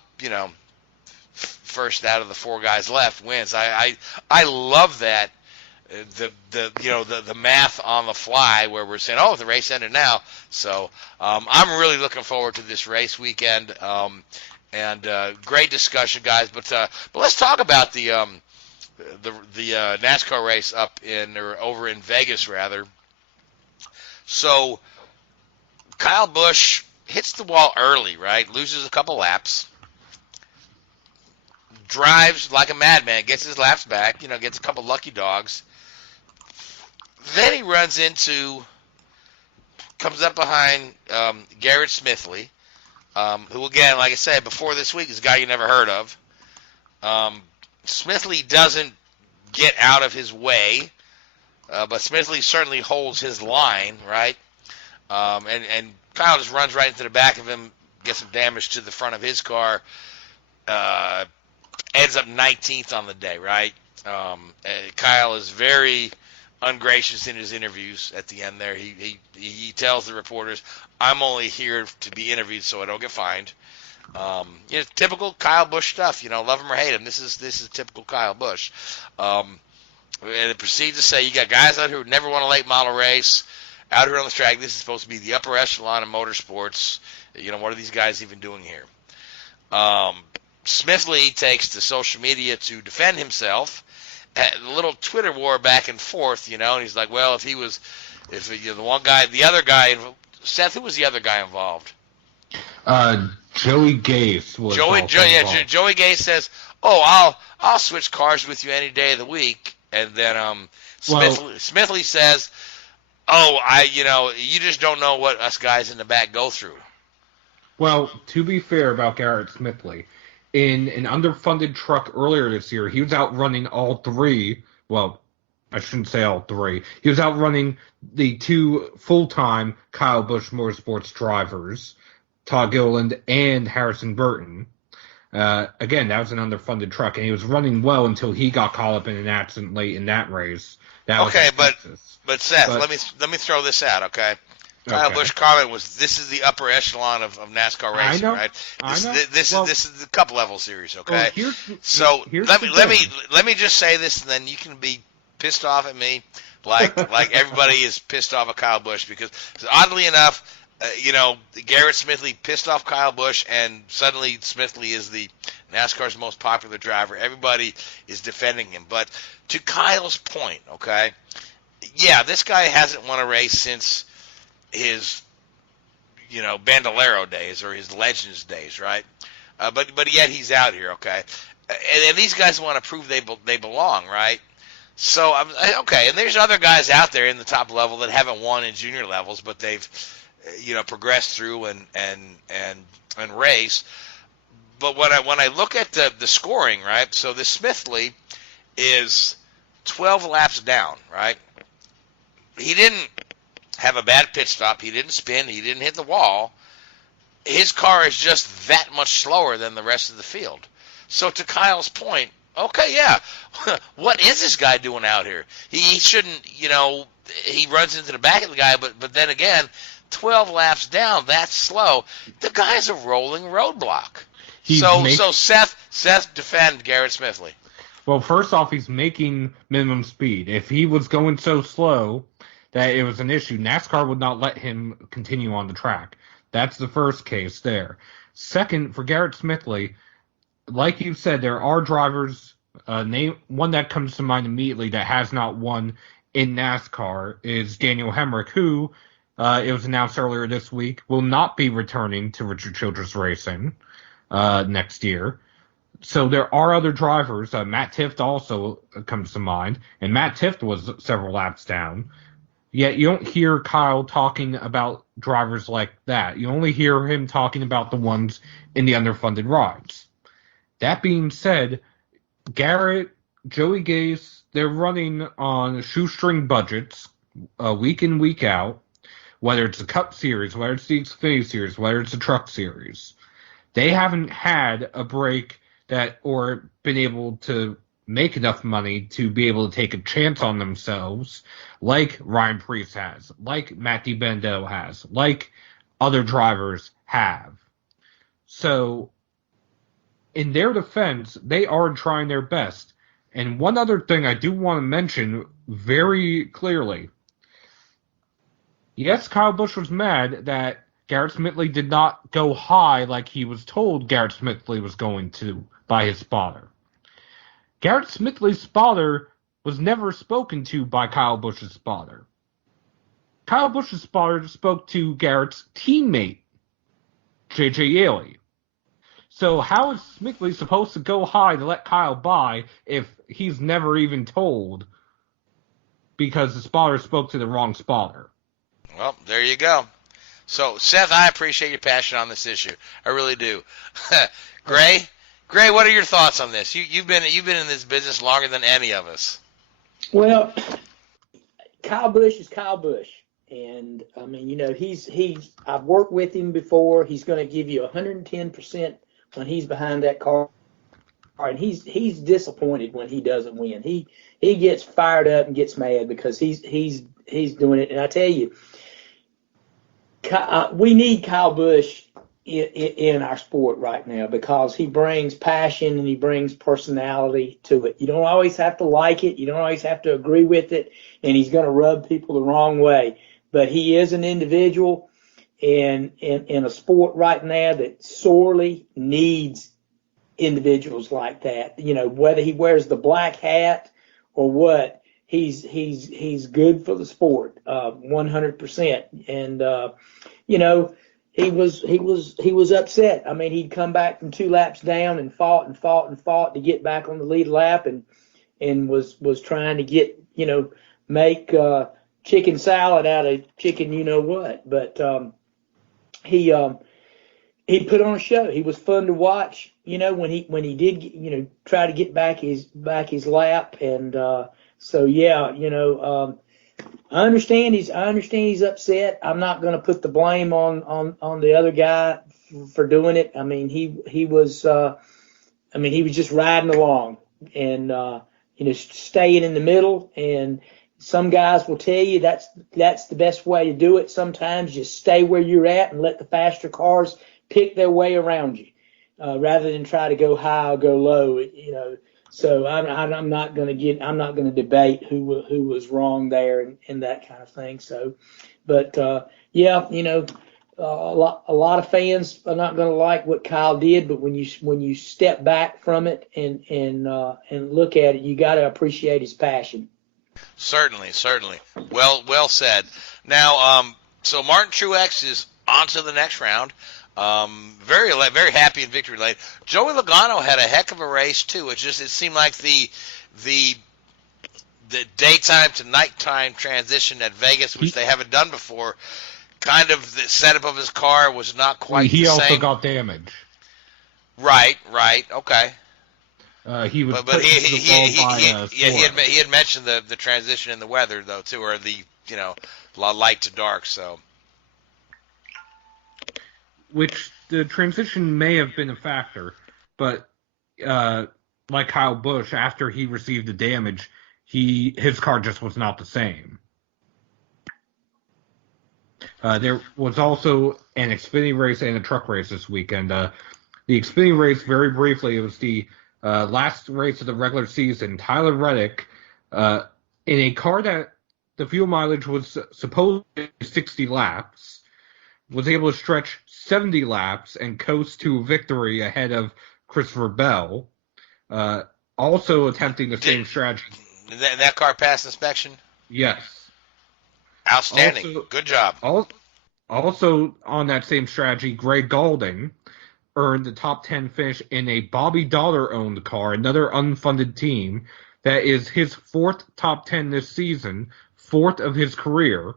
first out of the 4 guys left wins. I love that. The math on the fly where we're saying, oh, the race ended now. So I'm really looking forward to this race weekend, and great discussion, guys. But let's talk about the NASCAR race over in Vegas rather. So Kyle Busch hits the wall early, right? Loses a couple laps. Drives like a madman, gets his laps back, gets a couple lucky dogs. Then he comes up behind Garrett Smithley, who, again, like I said, before this week is a guy you never heard of. Smithley doesn't get out of his way, but Smithley certainly holds his line, right? And Kyle just runs right into the back of him, gets some damage to the front of his car, ends up 19th on the day, right? Kyle is very ungracious in his interviews at the end there. He tells the reporters, "I'm only here to be interviewed so I don't get fined." Typical Kyle Busch stuff. Love him or hate him. This is typical Kyle Busch. And it proceeds to say, you got guys out here who never won a late model race out here on the track. This is supposed to be the upper echelon of motorsports. What are these guys even doing here? Smithley takes to social media to defend himself. A little Twitter war back and forth, and he's like, well, the other guy, Seth, who was the other guy involved? Joey Gase was involved. Joey Gase says, "Oh, I'll switch cars with you any day of the week," and then Smithley says, "Oh, you just don't know what us guys in the back go through." Well, to be fair about Garrett Smithley, in an underfunded truck earlier this year, he was outrunning all 3. Well, I shouldn't say all 3. He was outrunning the 2 full-time Kyle Busch Motorsports drivers, Todd Gilliland and Harrison Burton. Again, that was an underfunded truck, and he was running well until he got caught up in an accident late in that race. Okay, but Seth, let me throw this out, okay? Kyle Busch comment was, "This is the upper echelon of NASCAR racing, right? This is the Cup level series, okay?" Well, let me just say this, and then you can be pissed off at me, like everybody is pissed off at Kyle Busch, because oddly enough, Garrett Smithley pissed off Kyle Busch, and suddenly Smithley is the NASCAR's most popular driver. Everybody is defending him, but to Kyle's point, okay, yeah, this guy hasn't won a race since his Bandolero days or his Legends days, right? But yet he's out here, okay? And these guys want to prove they belong, right? So okay, and there's other guys out there in the top level that haven't won in junior levels, but they've progressed through and race. But when I look at the scoring, right? So the Smithley is 12 laps down, right? He didn't have a bad pit stop. He didn't spin. He didn't hit the wall. His car is just that much slower than the rest of the field. So to Kyle's point, Okay, yeah. What is this guy doing out here? He shouldn't, he runs into the back of the guy, but then again, 12 laps down, that's slow. The guy's a rolling roadblock. So Seth defend Garrett Smithley. Well, first off, he's making minimum speed. If he was going so slow that it was an issue, NASCAR would not let him continue on the track. That's the first case there. Second, for Garrett Smithley, like you said, there are drivers, one that comes to mind immediately that has not won in NASCAR is Daniel Hemrick, who, it was announced earlier this week, will not be returning to Richard Childress Racing next year. So there are other drivers. Matt Tifft also comes to mind, and Matt Tifft was several laps down. Yet you don't hear Kyle talking about drivers like that. You only hear him talking about the ones in the underfunded rides. That being said, Garrett, Joey Gase, they're running on shoestring budgets week in, week out, whether it's the Cup Series, whether it's the Xfinity Series, whether it's the Truck Series. They haven't had a break or been able to make enough money to be able to take a chance on themselves like Ryan Preece has, like Matt DiBenedetto has, like other drivers have. So, in their defense, they are trying their best. And one other thing I do want to mention very clearly. Yes, Kyle Busch was mad that Garrett Smithley did not go high like he was told Garrett Smithley was going to by his spotter. Garrett Smithley's spotter was never spoken to by Kyle Busch's spotter. Kyle Busch's spotter spoke to Garrett's teammate, J.J. Yaley. So how is Smithley supposed to go high to let Kyle by if he's never even told because the spotter spoke to the wrong spotter? Well, there you go. So, Seth, I appreciate your passion on this issue. I really do. Gray, what are your thoughts on this? You've been in this business longer than any of us. Well, Kyle Busch is Kyle Busch, and I mean, he's I've worked with him before. He's going to give you 110% when he's behind that car, and he's disappointed when he doesn't win. He gets fired up and gets mad because he's doing it. And I tell you, we need Kyle Busch in our sport right now because he brings passion and he brings personality to it. You don't always have to like it. You don't always have to agree with it, and he's going to rub people the wrong way. But he is an individual in a sport right now that sorely needs individuals like that. Whether he wears the black hat or what, he's good for the sport, 100%. And he was upset. I mean, he'd come back from 2 laps down and fought to get back on the lead lap, and was trying to get make chicken salad out of chicken what. But he put on a show. He was fun to watch. When he did try to get back his lap, and so yeah, I understand he's upset. I'm not going to put the blame on the other guy for doing it. I mean, he was just riding along and staying in the middle. And some guys will tell you that's the best way to do it. Sometimes just stay where you're at and let the faster cars pick their way around you, rather than try to go high or go low. So I'm not going to debate who was wrong there and that kind of thing. So, but yeah, a lot of fans are not going to like what Kyle did, but when you step back from it and look at it, you got to appreciate his passion. Certainly. Well said. Now, so Martin Truex is on to the next round. Very happy in victory lane. Joey Logano had a heck of a race too. It seemed like the daytime to nighttime transition at Vegas, which they haven't done before, kind of the setup of his car was not quite the same. He also got damage. Right. Okay. He was but he had mentioned the transition in the weather though too, or the light to dark. So. Which the transition may have been a factor, but like Kyle Busch, after he received the damage, his car just was not the same. There was also an Xfinity race and a truck race this weekend. The Xfinity race, very briefly, it was the last race of the regular season. Tyler Reddick, in a car that the fuel mileage was supposedly 60 laps, was able to stretch 70 laps and coast to victory ahead of Christopher Bell. Also attempting the same strategy. Did that car pass inspection? Yes. Outstanding. Also, good job. Also on that same strategy, Greg Gaulding earned the top 10 finish in a Bobby Dollar-owned car, another unfunded team. That is his fourth top 10 this season, fourth of his career.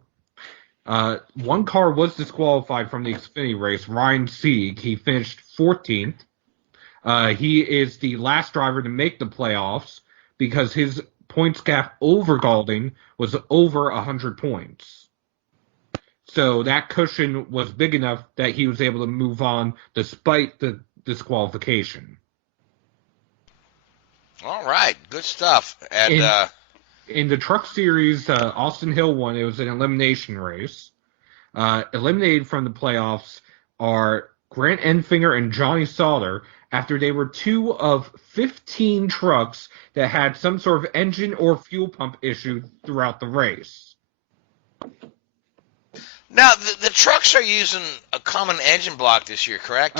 One car was disqualified from the Xfinity race, Ryan Sieg. He finished 14th. He is the last driver to make the playoffs because his points gap over Gaulding was over 100 points. So that cushion was big enough that he was able to move on despite the disqualification. All right, good stuff. And in the Truck Series, Austin Hill won. It was an elimination race. Eliminated from the playoffs are Grant Enfinger and Johnny Sauter after they were two of 15 trucks that had some sort of engine or fuel pump issue throughout the race. now the trucks are using a common engine block this year, correct?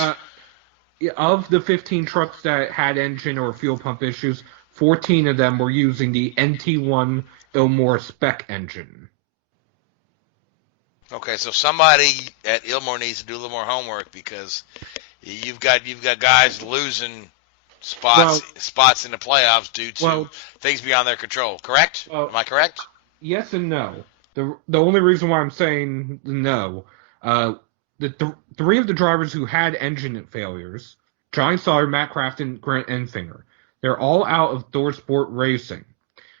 Of the 15 trucks that had engine or fuel pump issues, 14 of them were using the NT1 Ilmore spec engine. Okay, so somebody at Ilmore needs to do a little more homework because you've got guys losing spots in the playoffs due to things beyond their control. Correct? Am I correct? Yes and no. The only reason why I'm saying no, the three of the drivers who had engine failures, Johnny Sauter, Matt Craft, and Grant Enfinger, they're all out of Thor Sport Racing.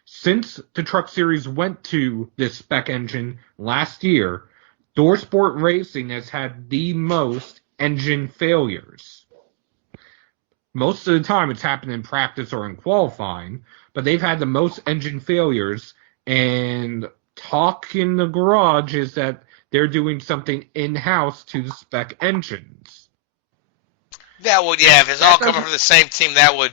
Since the Truck Series went to this spec engine last year, Thor Sport Racing has had the most engine failures. Most of the time it's happened in practice or in qualifying, but they've had the most engine failures, and talk in the garage is that they're doing something in-house to the spec engines. That would, if it's all coming from the same team, that would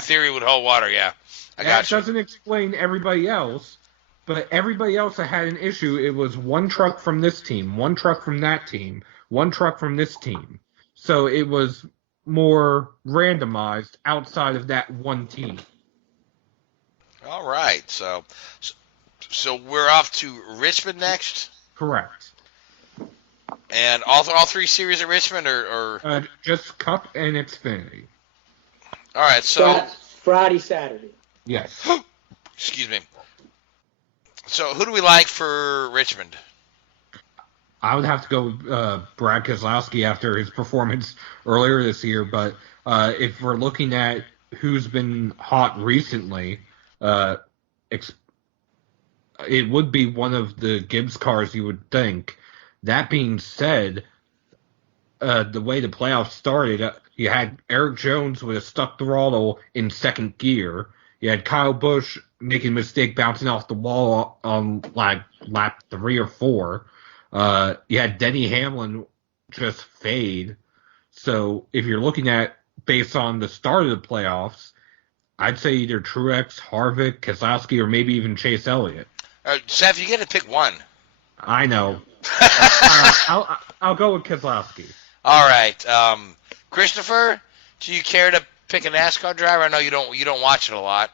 theory would hold water, I got you. That doesn't explain everybody else, but everybody else that had an issue, it was one truck from this team, one truck from that team, one truck from this team. So it was more randomized outside of that one team. All right, so we're off to Richmond next? Correct. And all three series at Richmond, or just Cup and Xfinity. All right, so Friday, Saturday. Yes. Excuse me. So who do we like for Richmond? I would have to go with Brad Keselowski after his performance earlier this year, but if we're looking at who's been hot recently, it would be one of the Gibbs cars, you would think. That being said, the way the playoffs started, you had Eric Jones with a stuck throttle in second gear. You had Kyle Busch making a mistake bouncing off the wall on like lap 3 or 4. You had Denny Hamlin just fade. So if you're looking at based on the start of the playoffs, I'd say either Truex, Harvick, Keselowski, or maybe even Chase Elliott. Seth, you get to pick one. I know. I'll go with Keselowski. All right, Christopher, do you care to pick a NASCAR driver? I know you don't watch it a lot.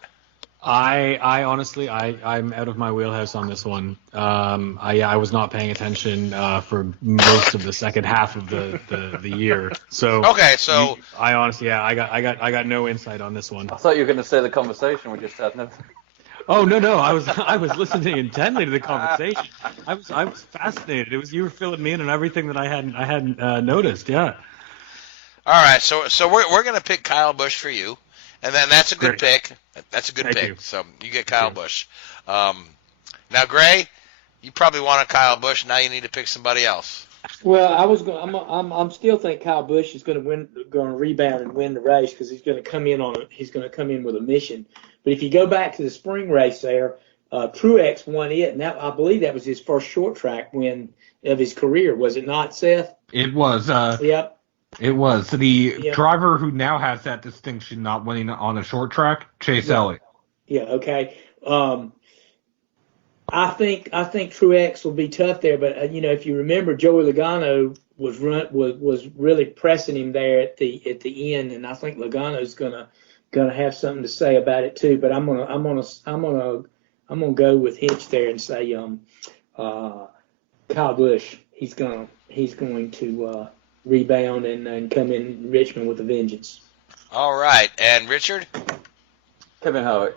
I honestly, I'm out of my wheelhouse on this one. I was not paying attention for most of the second half of the year. So okay, so I honestly, I got no insight on this one. I thought you were going to say the conversation we just had. No. Oh no, I was listening intently to the conversation. I was fascinated. You were filling me in on everything that I hadn't noticed. Yeah. All right, so we're gonna pick Kyle Busch for you, and then that's a good pick. That's a good Thank pick. you. So you get Kyle Busch. Now, Gray, you probably wanted Kyle Busch. Now you need to pick somebody else. Well, I was going. I'm still think Kyle Busch is going to rebound and win the race because he's going to come in with a mission. But if you go back to the spring race there, Truex won it, and I believe that was his first short track win of his career. Was it not, Seth? It was. Yep. It was. The Yep. driver who now has that distinction, not winning on a short track, Chase Elliott. Yeah. Okay. I think Truex will be tough there, but if you remember, Joey Logano was really pressing him there at the end, and I think Logano's gonna have something to say about it too. But I'm gonna go with Hitch there and say Kyle Busch. He's going to rebound and come in Richmond with a vengeance. All right, and Richard? Kevin Harvick.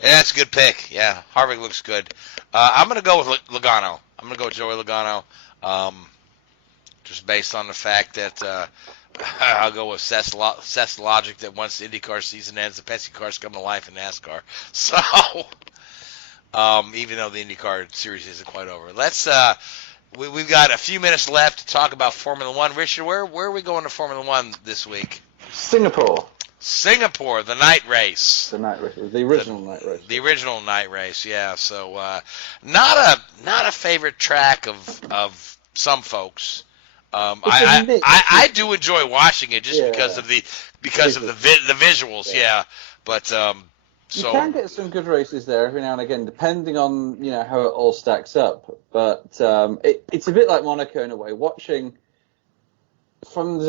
Yeah, that's a good pick. Yeah, Harvick looks good. I'm going to go with Logano. I'm going to go with Joey Logano, just based on the fact that I'll go with Seth's logic that once the IndyCar season ends, the Penske cars come to life in NASCAR. So, even though the IndyCar series isn't quite over, we've got a few minutes left to talk about Formula One. Richard, where are we going to Formula One this week? Singapore, the night race. The night race, the original night race. The original night race, yeah. So not a favorite track of some folks. I do enjoy watching it just because of the visuals, yeah. But you can get some good races there every now and again, depending on how it all stacks up. But it's a bit like Monaco in a way. Watching from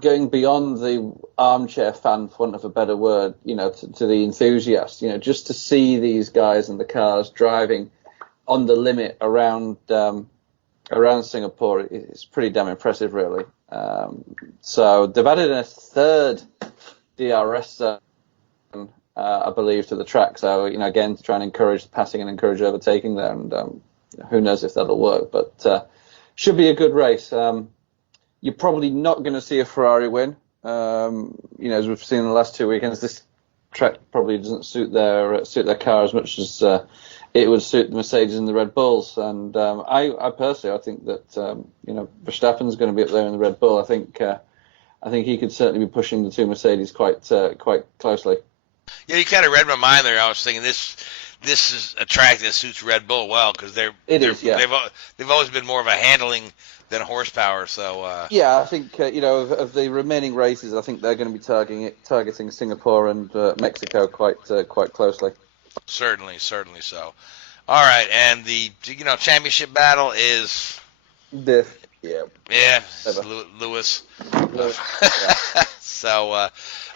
going beyond the armchair fan, for want of a better word, to the enthusiast, just to see these guys in the cars driving on the limit around Singapore is pretty damn impressive, really. So they've added a third DRS zone, I believe, to the track. So, again, to try and encourage passing and encourage overtaking there. And who knows if that'll work, but should be a good race. You're probably not going to see a Ferrari win. As we've seen in the last 2 weekends, this track probably doesn't suit their car as much as it would suit the Mercedes and the Red Bulls. And I personally, I think that Verstappen's going to be up there in the Red Bull. I think he could certainly be pushing the two Mercedes quite closely. Yeah, you kind of read my mind there. I was thinking this is a track that suits Red Bull well because they've always been more of a handling than a horsepower. So I think of the remaining races, I think they're going to be targeting Singapore and Mexico quite closely. Certainly so. All right, and the championship battle is Lewis. So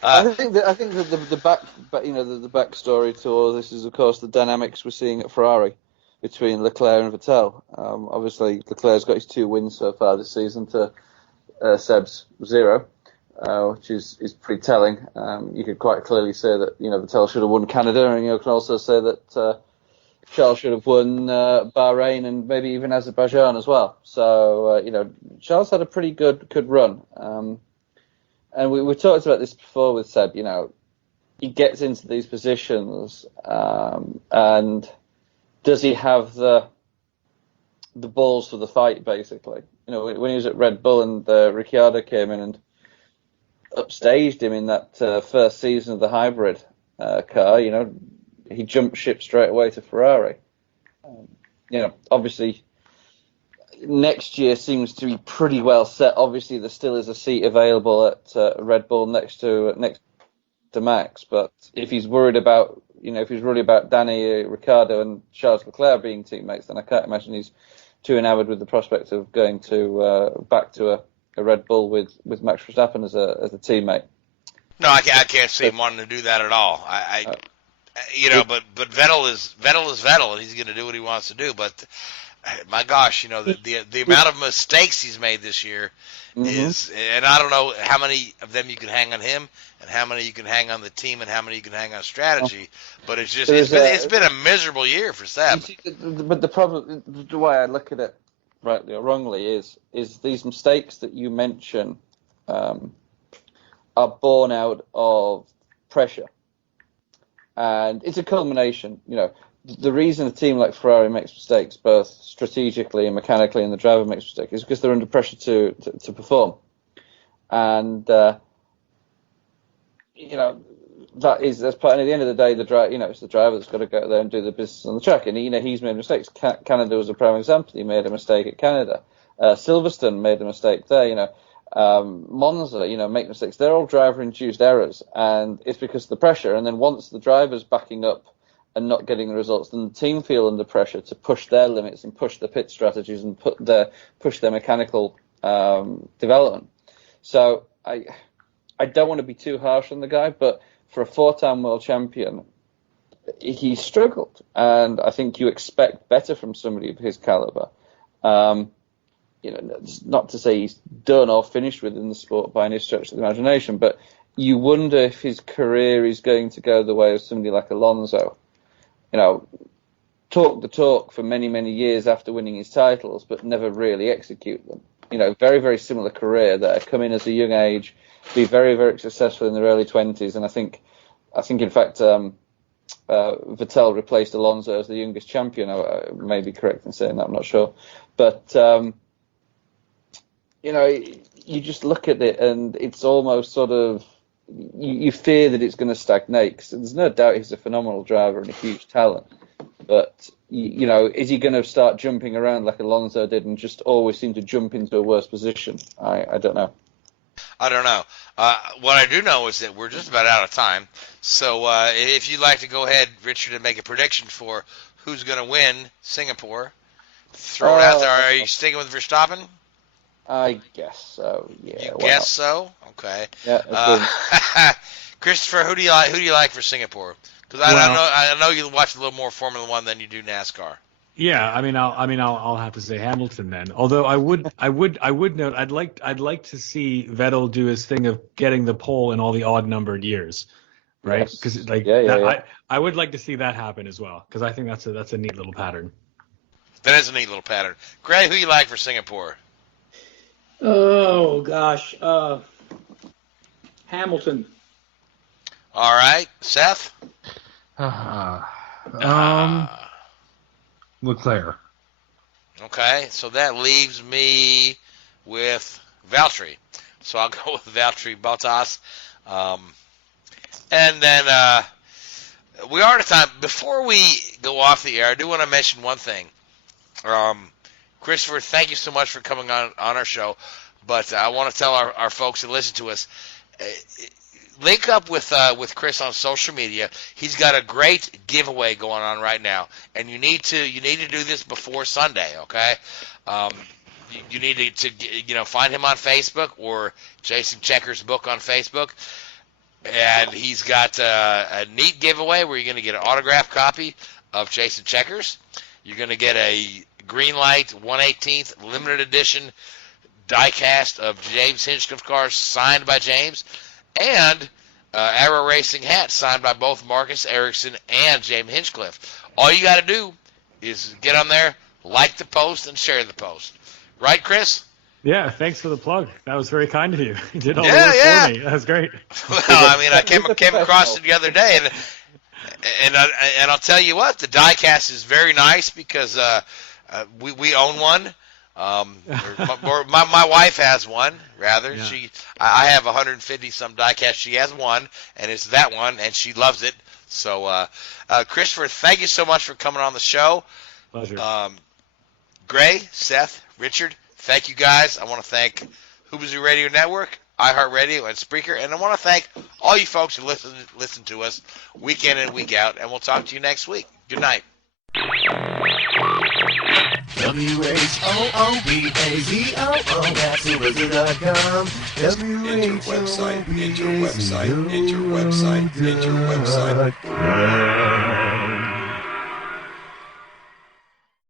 I think that the backstory to all this is, of course, the dynamics we're seeing at Ferrari between Leclerc and Vettel. Obviously, Leclerc's got his 2 wins so far this season to Seb's 0, which is pretty telling. You could quite clearly say that Vettel should have won Canada, and you can also say that Charles should have won Bahrain and maybe even Azerbaijan as well. So Charles had a pretty good run. And we talked about this before with Seb. He gets into these positions, and does he have the balls for the fight? Basically, when he was at Red Bull and Ricciardo came in and upstaged him in that first season of the hybrid car, he jumped ship straight away to Ferrari. Obviously, next year seems to be pretty well set. Obviously, there still is a seat available at Red Bull next to Max. But if he's worried about Danny Ricciardo and Charles Leclerc being teammates, then I can't imagine he's too enamored with the prospect of going to back to a Red Bull with Max Verstappen as a teammate. No, I can't see him wanting to do that at all. But Vettel is Vettel, and he's going to do what he wants to do. But my gosh, the amount of mistakes he's made this year is, and I don't know how many of them you can hang on him, and how many you can hang on the team, and how many you can hang on strategy. But it's just it's been a miserable year for Seb. But the problem, the way I look at it, rightly or wrongly, is these mistakes that you mention are born out of pressure, and it's a culmination. the reason a team like Ferrari makes mistakes, both strategically and mechanically, and the driver makes mistakes, is because they're under pressure to perform. And that's part. And at the end of the day, it's the driver that's got to go out there and do the business on the track. And he's made mistakes. Canada was a prime example. He made a mistake at Canada. Silverstone made a mistake there. Monza, make mistakes. They're all driver-induced errors, and it's because of the pressure. And then once the driver's backing up and not getting the results, then the team feel under pressure to push their limits and push the pit strategies and push their mechanical development. So I don't want to be too harsh on the guy, but for a 4-time world champion, he struggled, and I think you expect better from somebody of his caliber. Not to say he's done or finished within the sport by any stretch of the imagination, but you wonder if his career is going to go the way of somebody like Alonso. Talk the talk for many, many years after winning his titles, but never really execute them. Very, very similar career there. Come in as a young age, be very, very successful in their early 20s, and I think in fact Vettel replaced Alonso as the youngest champion. I may be correct in saying that, I'm not sure, but you just look at it and it's almost sort of you fear that it's going to stagnate. Cause there's no doubt he's a phenomenal driver and a huge talent, but is he going to start jumping around like Alonso did and just always seem to jump into a worse position? I don't know. I don't know. What I do know is that we're just about out of time. So if you'd like to go ahead, Richard, and make a prediction for who's going to win Singapore, throw it out there. Are you sticking with Verstappen? I guess so. Yeah. You guess so? Okay. Yeah. Christopher, who do you like for Singapore? Because I know you watch a little more Formula One than you do NASCAR. Yeah, I'll have to say Hamilton then. Although I would note I'd like to see Vettel do his thing of getting the pole in all the odd numbered years, right? Because I would like to see that happen as well, because I think that's a neat little pattern. That is a neat little pattern. Gray, who you like for Singapore? Oh gosh, Hamilton. All right, Seth. Leclerc. Okay, so that leaves me with Valtteri. So I'll go with Valtteri Bottas. And then we are at a time. Before we go off the air, I do want to mention one thing. Christopher, thank you so much for coming on our show. But I want to tell our folks that listen to us, link up with Chris on social media. He's got a great giveaway going on right now, and you need to do this before Sunday, okay? You need to find him on Facebook or Jason Checker's book on Facebook, and he's got a neat giveaway where you're going to get an autographed copy of Jason Checkers. You're going to get a Greenlight 1/18th limited edition diecast of James Hinchcliffe cars signed by James, and Arrow Racing hat signed by both Marcus Ericsson and James Hinchcliffe. All you got to do is get on there, like the post, and share the post. Right, Chris? Yeah, thanks for the plug. That was very kind of you. You did all the work for me. That was great. Well, I came across it the other day, and I'll tell you what, the diecast is very nice because we own one. My wife has one, rather. Yeah. I have 150 some diecast. She has one, and it's that one, and she loves it. So, Christopher, thank you so much for coming on the show. Pleasure. Gray, Seth, Richard, thank you guys. I want to thank Hoobazoo Radio Network, iHeartRadio, and Spreaker, and I want to thank all you folks who listen to us week in and week out, and we'll talk to you next week. Good night. WHOOBAZOO, that's Hoobazoo.com. Enter website.